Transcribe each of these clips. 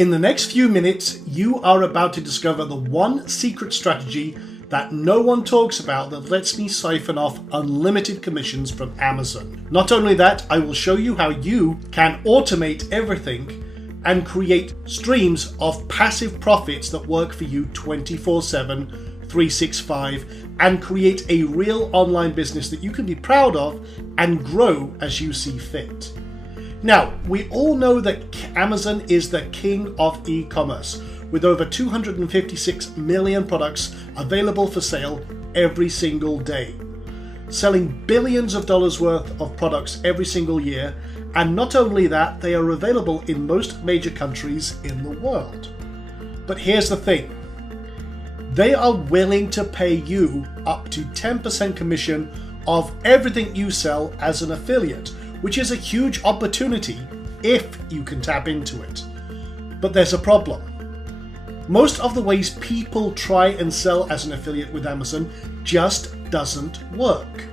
In the next few minutes, you are about to discover the one secret strategy that no one talks about that lets me siphon off unlimited commissions from Amazon. Not only that, I will show you how you can automate everything and create streams of passive profits that work for you 24/7, 365, and create a real online business that you can be proud of and grow as you see fit. Now, we all know that Amazon is the king of e-commerce, with over 256 million products available for sale every single day, selling billions of dollars worth of products every single year, and not only that, they are available in most major countries in the world. But here's the thing, they are willing to pay you up to 10% commission of everything you sell as an affiliate, which is a huge opportunity if you can tap into it. But there's a problem. Most of the ways people try and sell as an affiliate with Amazon just doesn't work.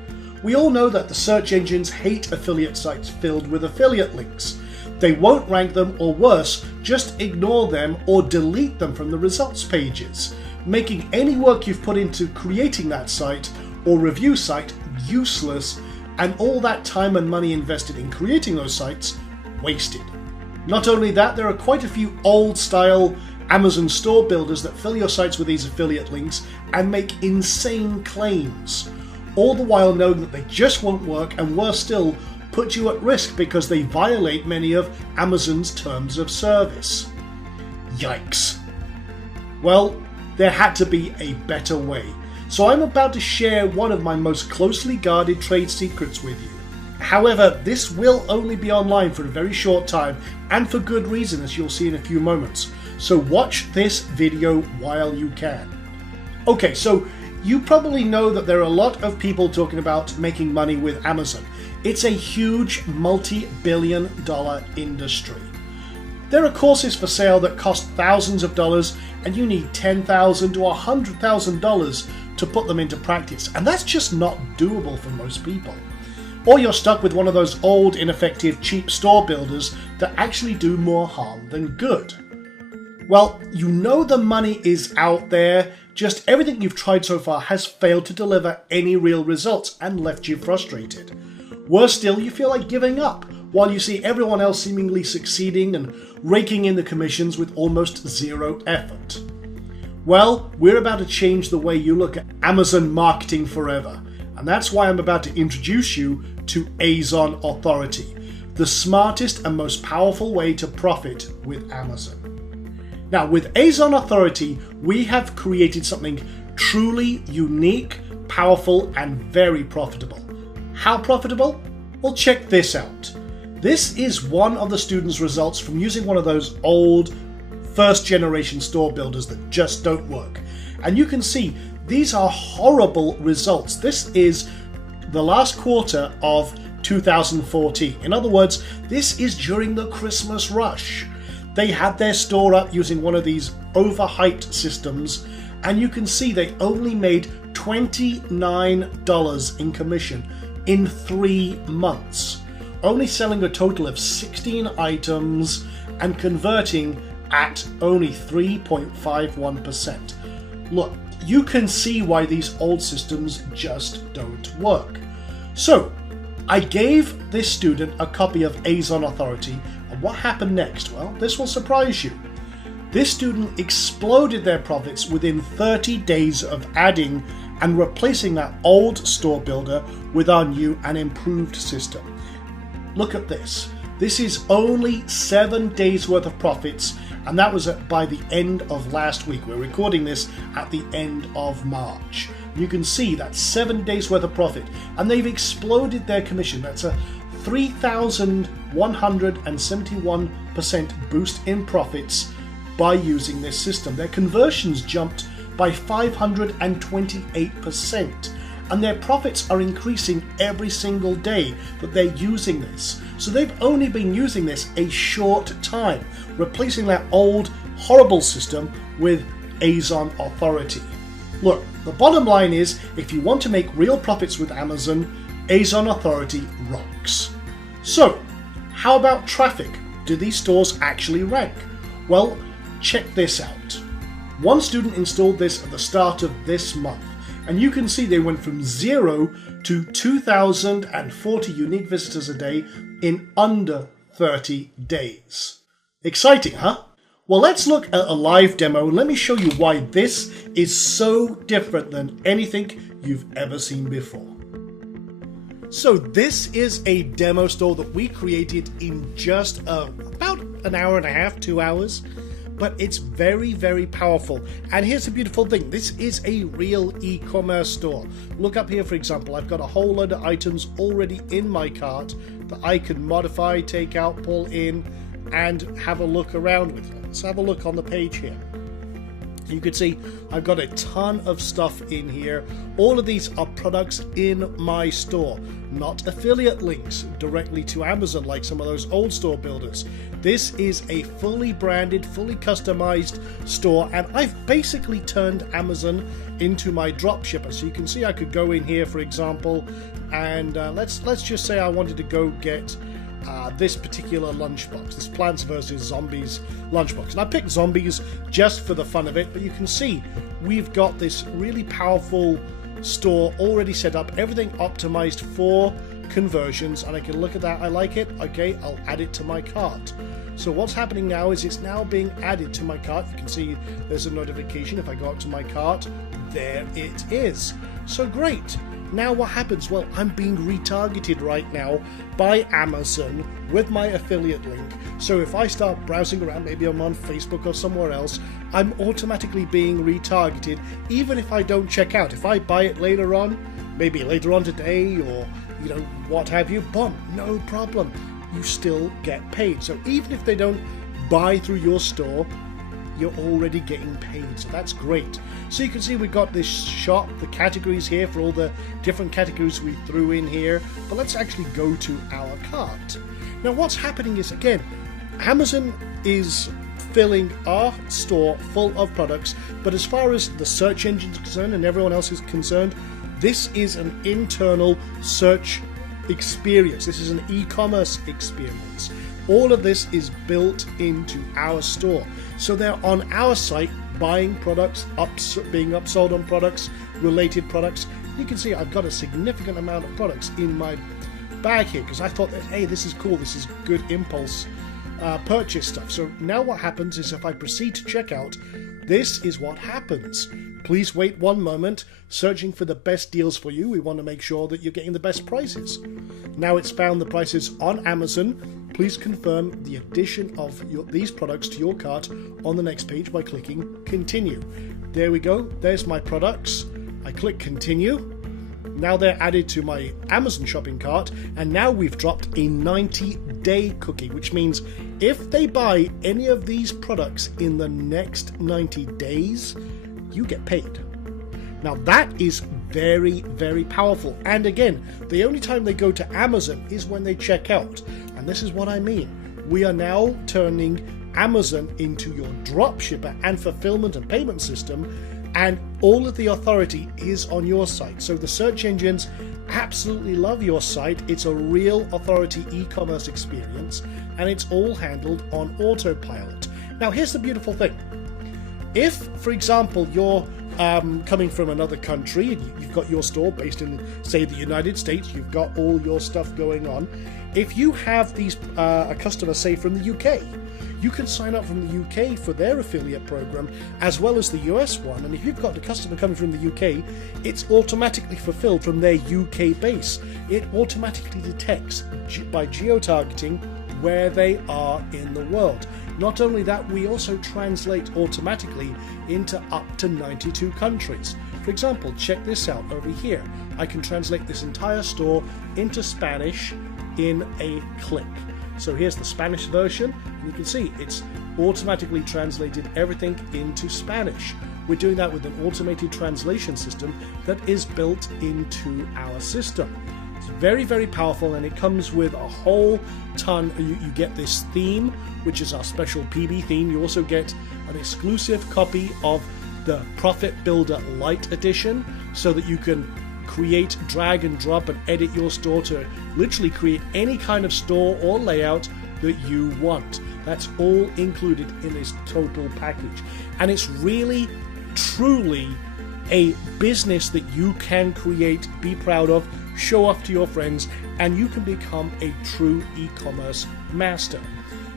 We all know that the search engines hate affiliate sites filled with affiliate links. They won't rank them, or worse, just ignore them or delete them from the results pages, making any work you've put into creating that site or review site useless, and all that time and money invested in creating those sites wasted. Not only that, there are quite a few old style Amazon store builders that fill your sites with these affiliate links and make insane claims, all the while knowing that they just won't work, and worse still, put you at risk because they violate many of Amazon's terms of service. Yikes. Well, there had to be a better way. So I'm about to share one of my most closely guarded trade secrets with you. However, this will only be online for a very short time, and for good reason, as you'll see in a few moments. So watch this video while you can. Okay, so you probably know that there are a lot of people talking about making money with Amazon. It's a huge multi-billion-dollar industry. There are courses for sale that cost thousands of dollars, and you need $10,000 to $100,000 to put them into practice, and that's just not doable for most people. Or you're stuck with one of those old, ineffective, cheap store builders that actually do more harm than good. Well, you know the money is out there, just everything you've tried so far has failed to deliver any real results and left you frustrated. Worse still, you feel like giving up, while you see everyone else seemingly succeeding and raking in the commissions with almost zero effort. Well, we're about to change the way you look at Amazon marketing forever, and that's why I'm about to introduce you to Azon Authority, the smartest and most powerful way to profit with Amazon. Now, with Azon Authority, we have created something truly unique, powerful, and very profitable. How profitable? Well, check this out. This is one of the students' results from using one of those old first-generation store builders that just don't work. And you can see these are horrible results. This is the last quarter of 2014. In other words, this is during the Christmas rush. They had their store up using one of these overhyped systems, and you can see they only made $29 in commission in 3 months, only selling a total of 16 items and converting at only 3.51%. Look, you can see why these old systems just don't work. So, I gave this student a copy of Azon Authority, and what happened next? Well, this will surprise you. This student exploded their profits within 30 days of adding and replacing that old store builder with our new and improved system. Look at this. This is only 7 days worth of profits, and that was by the end of last week. We're recording this at the end of March. You can see that's 7 days worth of profit, and they've exploded their commission. That's a 3,171% boost in profits by using this system. Their conversions jumped by 528%, and their profits are increasing every single day that they're using this. So they've only been using this a short time, replacing that old horrible system with Azon Authority. Look, the bottom line is, if you want to make real profits with Amazon, Azon Authority rocks. So, how about traffic? Do these stores actually rank? Well, check this out. One student installed this at the start of this month, and you can see they went from 0 to 2,040 unique visitors a day in under 30 days. Exciting, huh? Well, let's look at a live demo and let me show you why this is so different than anything you've ever seen before. So this is a demo store that we created in just about an hour and a half, 2 hours. But it's very, very powerful. And here's the beautiful thing. This is a real e-commerce store. Look up here, for example. I've got a whole load of items already in my cart that I can modify, take out, pull in, and have a look around with. Let's have a look on the page here. You can see I've got a ton of stuff in here. All of these are products in my store, not affiliate links directly to Amazon like some of those old store builders. This is a fully branded, fully customized store, and I've basically turned Amazon into my dropshipper. So you can see I could go in here, for example, and let's just say I wanted to go get this particular lunchbox, this Plants vs. Zombies lunchbox. And I picked zombies just for the fun of it, but you can see we've got this really powerful store already set up, everything optimized for conversions, and I can look at that. I like it. Okay, I'll add it to my cart. So what's happening now is it's now being added to my cart. You can see there's a notification. If I go up to my cart, there it is. So great. Now what happens? Well, I'm being retargeted right now by Amazon with my affiliate link. So if I start browsing around, maybe I'm on Facebook or somewhere else, I'm automatically being retargeted, even if I don't check out. If I buy it later on, maybe later on today, or what have you, boom, no problem. You still get paid. So even if they don't buy through your store, you're already getting paid, so that's great. So you can see we've got this shop, the categories here for all the different categories we threw in here, but let's actually go to our cart. Now what's happening is, again, Amazon is filling our store full of products, but as far as the search engine is concerned and everyone else is concerned, this is an internal search experience. This is an e-commerce experience. All of this is built into our store. So they're on our site buying products, being upsold on products, related products. You can see I've got a significant amount of products in my bag here because I thought that, hey, this is cool, this is good impulse purchase stuff. So now what happens is if I proceed to checkout, this is what happens. Please wait 1 moment, searching for the best deals for you. We want to make sure that you're getting the best prices. Now it's found the prices on Amazon. Please confirm the addition of these products to your cart on the next page by clicking continue. There we go. There's my products. I click continue. Now they're added to my Amazon shopping cart, and now we've dropped a 90-day cookie, which means if they buy any of these products in the next 90 days, you get paid. Now that is very, very powerful. And again, the only time they go to Amazon is when they check out. And this is what I mean. We are now turning Amazon into your dropshipper and fulfillment and payment system, and all of the authority is on your site. So the search engines absolutely love your site. It's a real authority e-commerce experience, and it's all handled on autopilot. Now here's the beautiful thing. If, for example, you're coming from another country and you've got your store based in, say, the United States, you've got all your stuff going on. If you have a customer, say, from the UK, you can sign up from the UK for their affiliate program as well as the US one. And if you've got a customer coming from the UK, it's automatically fulfilled from their UK base. It automatically detects by geo-targeting where they are in the world. Not only that, we also translate automatically into up to 92 countries. For example, check this out over here. I can translate this entire store into Spanish in a click. So here's the Spanish version, and you can see it's automatically translated everything into Spanish. We're doing that with an automated translation system that is built into our system. It's very, very powerful, and it comes with a whole ton. You get this theme, which is our special PB theme. You also get an exclusive copy of the Profit Builder Lite Edition, so that you can create, drag and drop and edit your store to literally create any kind of store or layout that you want. That's all included in this total package. And it's really, truly a business that you can create, be proud of, show off to your friends, and you can become a true e-commerce master.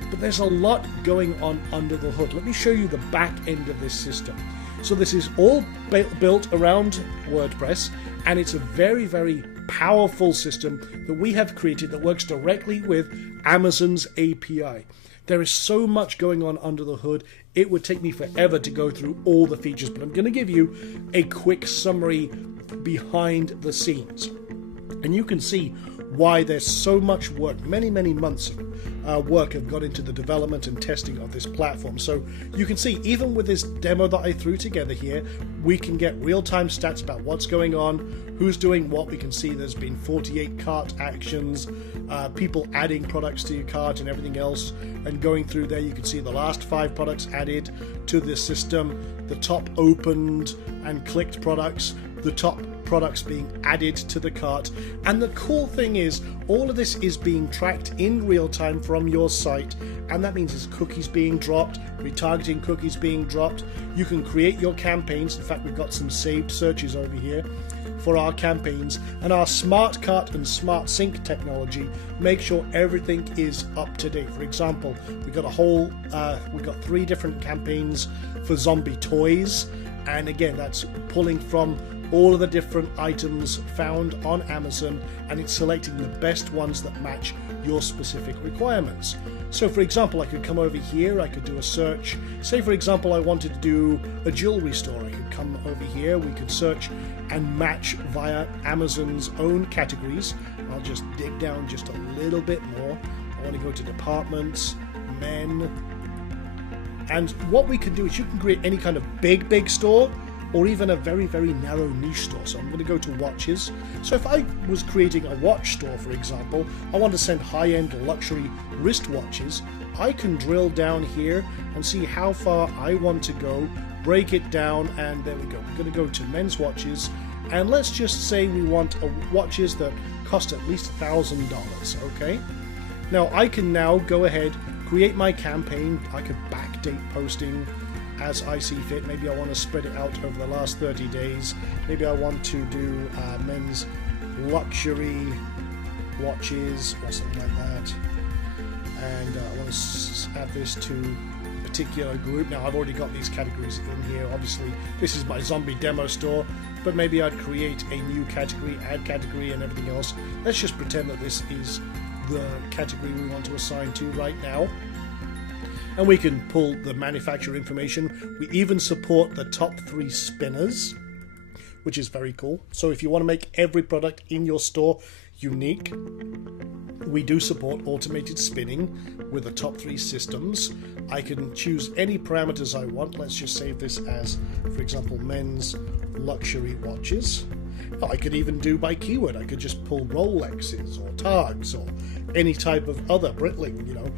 But there's a lot going on under the hood. Let me show you the back end of this system. So this is all built around WordPress, and it's a very, very powerful system that we have created that works directly with Amazon's API. There is so much going on under the hood, it would take me forever to go through all the features, but I'm going to give you a quick summary behind the scenes. And you can see why there's so much work, many months of work have gone into the development and testing of this platform. So you can see, even with this demo that I threw together here, we can get real-time stats about what's going on, who's doing what. We can see there's been 48 cart actions, people adding products to your cart and everything else, and going through there you can see the last 5 products added to the system, the top opened and clicked products, the top products being added to the cart. And the cool thing is, all of this is being tracked in real time from your site, and that means there's cookies being dropped, retargeting cookies being dropped. You can create your campaigns. In fact, we've got some saved searches over here for our campaigns, and our smart cart and smart sync technology make sure everything is up to date. For example, we've got we've got 3 different campaigns for zombie toys, and again, that's pulling from all of the different items found on Amazon, and it's selecting the best ones that match your specific requirements. So for example, I could come over here, I could do a search. Say for example I wanted to do a jewelry store. I could come over here, we could search and match via Amazon's own categories. I'll just dig down just a little bit more. I want to go to departments, men, and what we can do is you can create any kind of big store, or even a very, very narrow niche store. So I'm going to go to watches. So if I was creating a watch store, for example, I want to send high-end luxury wristwatches, I can drill down here and see how far I want to go, break it down, and there we go. We're going to go to men's watches, and let's just say we want watches that cost at least $1,000, okay? Now I can now go ahead, create my campaign. I could backdate posting as I see fit. Maybe I want to spread it out over the last 30 days. Maybe I want to do men's luxury watches or something like that. And I want to add this to a particular group. Now I've already got these categories in here. Obviously this is my zombie demo store, but maybe I'd create a new category, add category and everything else. Let's just pretend that this is the category we want to assign to right now. And we can pull the manufacturer information. We even support the top 3 spinners, which is very cool. So if you want to make every product in your store unique, we do support automated spinning with the top 3 systems. I can choose any parameters I want. Let's just save this as, for example, men's luxury watches. I could even do by keyword. I could just pull Rolexes or Tags or any type of other Breitling, you know.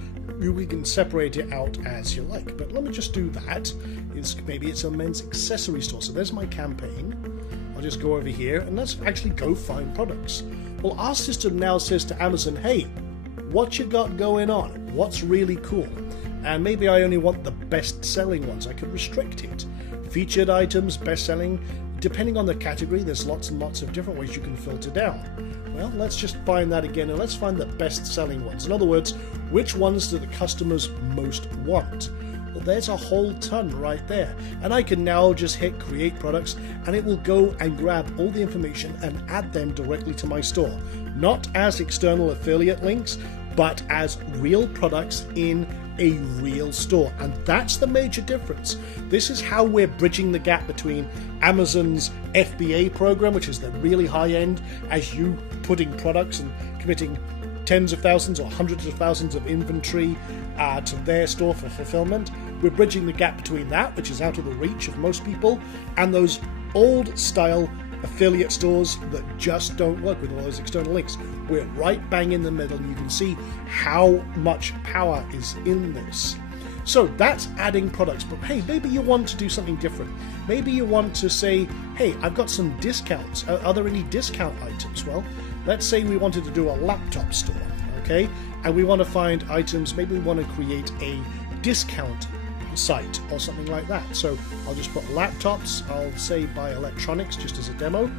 We can separate it out as you like, but let me just do that. Maybe it's a men's accessory store. So there's my campaign. I'll just go over here and let's actually go find products. Well, our system now says to Amazon, hey, what you got going on? What's really cool? And maybe I only want the best selling ones. I could restrict it. Featured items, best selling. Depending on the category, there's lots and lots of different ways you can filter down. Well, let's just find that again, and let's find the best-selling ones. In other words, which ones do the customers most want? Well, there's a whole ton right there. And I can now just hit Create Products, and it will go and grab all the information and add them directly to my store. Not as external affiliate links, but as real products in a real store. And that's the major difference. This is how we're bridging the gap between Amazon's FBA program, which is the really high end, as you putting products and committing tens of thousands or hundreds of thousands of inventory to their store for fulfillment. We're bridging the gap between that, which is out of the reach of most people, and those old style affiliate stores that just don't work with all those external links. We're right bang in the middle, and you can see how much power is in this. So that's adding products, but hey, maybe you want to do something different. Maybe you want to say, hey, I've got some discounts. Are there any discount items? Well, let's say we wanted to do a laptop store. Okay, okay? And we want to find items, maybe we want to create a discount site or something like that. So I'll just put laptops, I'll say buy electronics just as a demo,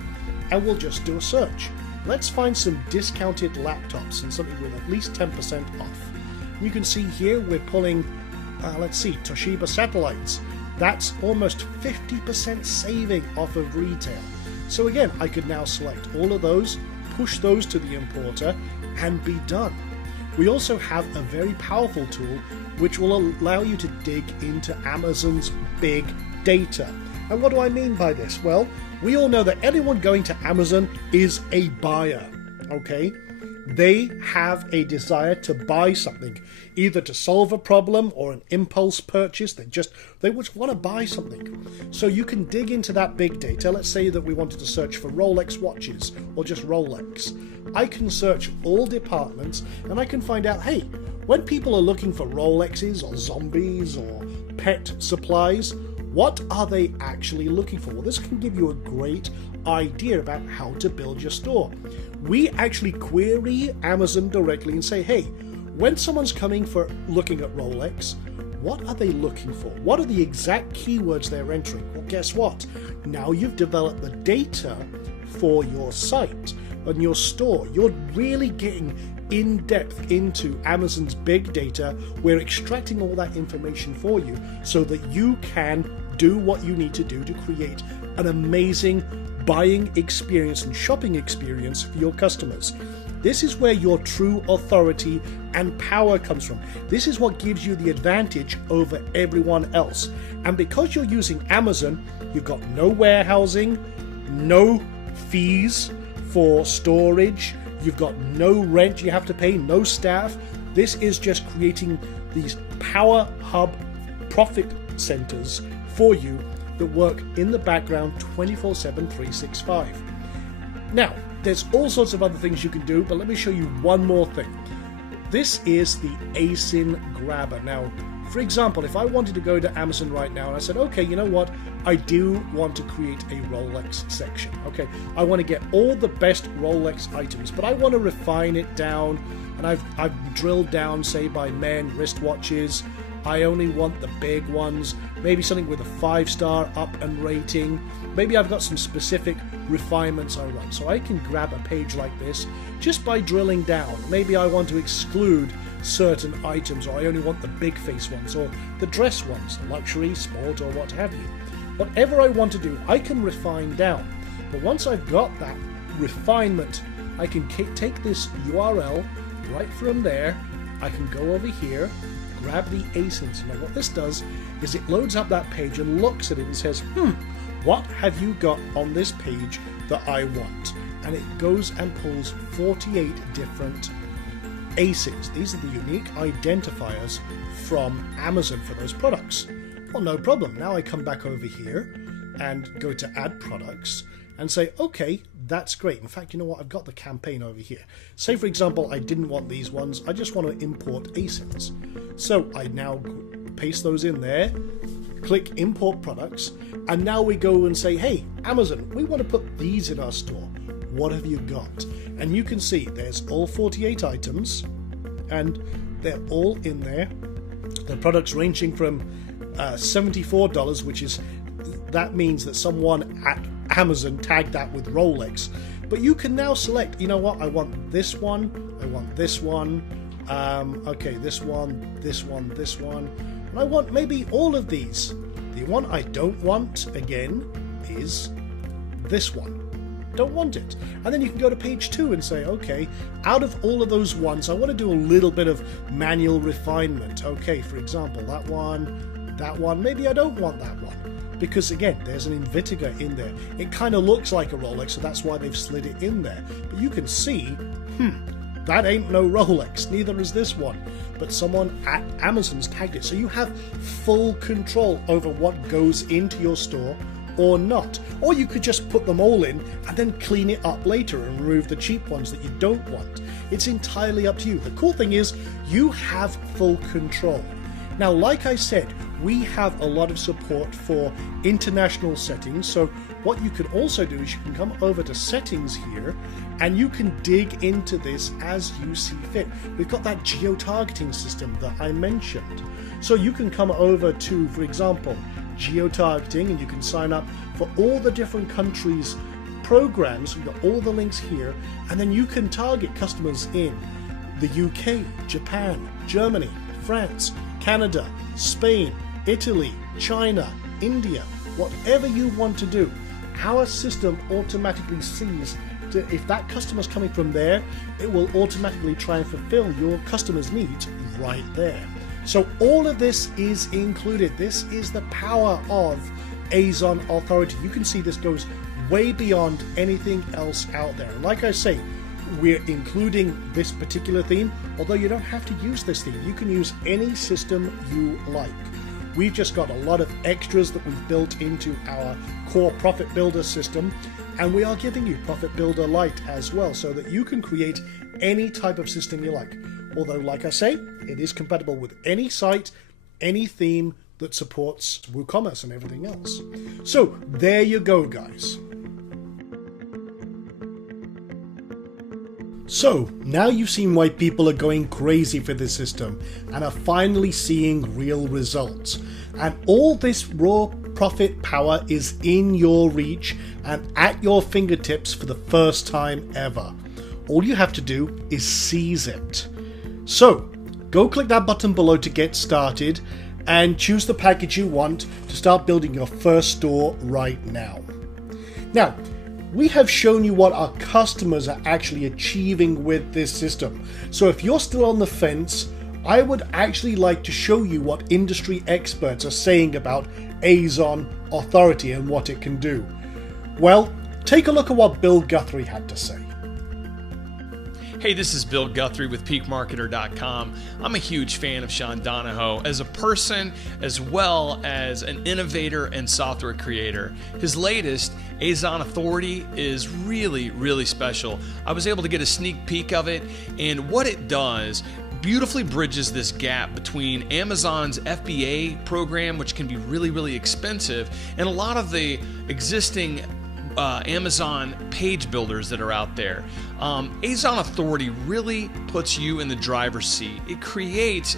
and we'll just do a search. Let's find some discounted laptops and something with at least 10% off. You can see here we're pulling, let's see, Toshiba satellites. That's almost 50% saving off of retail. So again, I could now select all of those, push those to the importer, and be done. We also have a very powerful tool which will allow you to dig into Amazon's big data. And what do I mean by this? Well, we all know that anyone going to Amazon is a buyer, okay? They have a desire to buy something, either to solve a problem or an impulse purchase. They just want to buy something. So you can dig into that big data. Let's say that we wanted to search for Rolex watches or just Rolex. I can search all departments and I can find out, hey, when people are looking for Rolexes or zombies or pet supplies, what are they actually looking for? Well, this can give you a great idea about how to build your store. We actually query Amazon directly and say, hey, when someone's coming for looking at Rolex, what are they looking for? What are the exact keywords they're entering? Well, guess what? Now you've developed the data for your site and your store. You're really getting in depth into Amazon's big data. We're extracting all that information for you so that you can do what you need to do to create an amazing buying experience and shopping experience for your customers. This is where your true authority and power comes from. This is what gives you the advantage over everyone else. And because you're using Amazon, you've got no warehousing, no fees for storage, you've got no rent you have to pay, no staff. This is just creating these power hub profit centers for you that work in the background 24/7, 365. Now, there's all sorts of other things you can do, but let me show you one more thing. This is the ASIN grabber. Now, for example, if I wanted to go to Amazon right now and I said, okay, you know what? I do want to create a Rolex section. Okay, I want to get all the best Rolex items, but I want to refine it down, and I've drilled down, say, by men wristwatches. I only want the big ones, maybe something with a 5-star up and rating. Maybe I've got some specific refinements I want. So I can grab a page like this just by drilling down. Maybe I want to exclude certain items, or I only want the big face ones, or the dress ones, luxury, sport, or what have you. Whatever I want to do, I can refine down. But once I've got that refinement, I can take this URL right from there. I can go over here, grab the ASINs. Now what this does is it loads up that page and looks at it and says, what have you got on this page that I want? And it goes and pulls 48 different ASINs. These are the unique identifiers from Amazon for those products. Well, no problem. Now I come back over here and go to add products and say, okay, that's great. In fact, you know what? I've got the campaign over here. Say, for example, I didn't want these ones. I just want to import ASINs. So I now paste those in there, click import products, and now we go and say, hey, Amazon, we want to put these in our store. What have you got? And you can see there's all 48 items, and they're all in there. The products ranging from $74, which is, that means that someone at Amazon tagged that with Rolex. But you can now select, you know what, I want this one, I want this one, okay, this one, this one, this one, and I want maybe all of these. The one I don't want, again, is this one. Don't want it. And then you can go to page 2 and say, okay, out of all of those ones, I want to do a little bit of manual refinement. Okay, for example, that one, maybe I don't want that one. Because again, there's an Invicta in there. It kind of looks like a Rolex, so that's why they've slid it in there. But you can see, that ain't no Rolex, neither is this one. But someone at Amazon's tagged it. So you have full control over what goes into your store or not. Or you could just put them all in and then clean it up later and remove the cheap ones that you don't want. It's entirely up to you. The cool thing is you have full control. Now, like I said, we have a lot of support for international settings. So what you can also do is you can come over to settings here and you can dig into this as you see fit. We've got that geo-targeting system that I mentioned. So you can come over to, for example, geo-targeting, and you can sign up for all the different countries' programs. We've got all the links here, and then you can target customers in the UK, Japan, Germany, France, Canada, Spain, Italy, China, India, whatever you want to do. Our system automatically sees if that customer's coming from there, it will automatically try and fulfill your customer's needs right there. So all of this is included. This is the power of Azon Authority. You can see this goes way beyond anything else out there. And like I say, we're including this particular theme, although you don't have to use this theme. You can use any system you like. We've just got a lot of extras that we've built into our core Profit Builder system, and we are giving you Profit Builder Lite as well, so that you can create any type of system you like. Although, like I say, it is compatible with any site, any theme that supports WooCommerce and everything else. So there you go, guys. So now you've seen why people are going crazy for this system and are finally seeing real results. And all this raw profit power is in your reach and at your fingertips for the first time ever. All you have to do is seize it. So go click that button below to get started and choose the package you want to start building your first store right now. Now, we have shown you what our customers are actually achieving with this system. So if you're still on the fence, I would actually like to show you what industry experts are saying about Azon Authority and what it can do. Well, take a look at what Bill Guthrie had to say. Hey, this is Bill Guthrie with PeakMarketer.com. I'm a huge fan of Sean Donahoe as a person as well as an innovator and software creator. His latest, Azon Authority, is really, really special. I was able to get a sneak peek of it, and what it does beautifully bridges this gap between Amazon's FBA program, which can be really, really expensive, and a lot of the existing Amazon page builders that are out there. Azon Authority really puts you in the driver's seat. It creates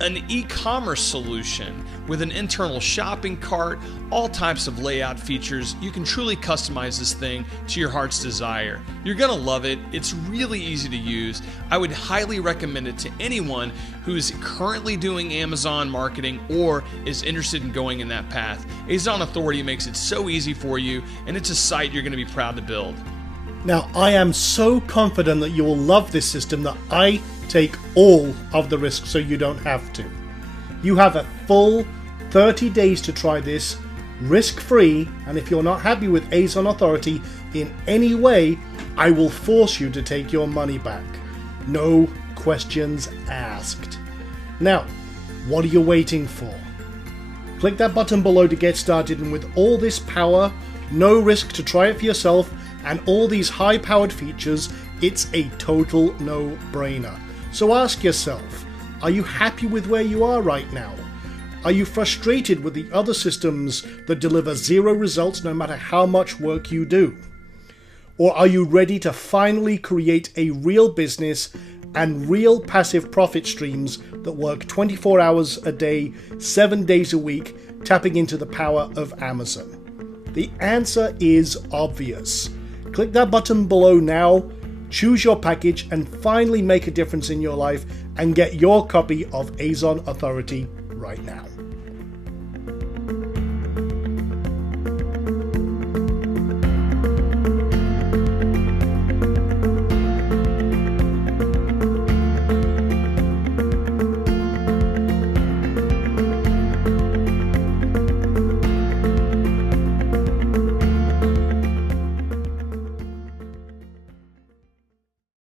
an e-commerce solution with an internal shopping cart, all types of layout features. You can truly customize this thing to your heart's desire. You're gonna love it. It's really easy to use. I would highly recommend it to anyone who's currently doing Amazon marketing or is interested in going in that path. Azon Authority makes it so easy for you, and it's a site you're gonna be proud to build. Now, I am so confident that you will love this system that I take all of the risks so you don't have to. You have a full 30 days to try this risk-free, and if you're not happy with Azon Authority in any way, I will force you to take your money back. No questions asked. Now, what are you waiting for? Click that button below to get started, and with all this power, no risk to try it for yourself, and all these high-powered features, it's a total no-brainer. So ask yourself, are you happy with where you are right now? Are you frustrated with the other systems that deliver zero results no matter how much work you do? Or are you ready to finally create a real business and real passive profit streams that work 24 hours a day, 7 days a week, tapping into the power of Amazon? The answer is obvious. Click that button below now, choose your package, and finally make a difference in your life and get your copy of Azon Authority right now.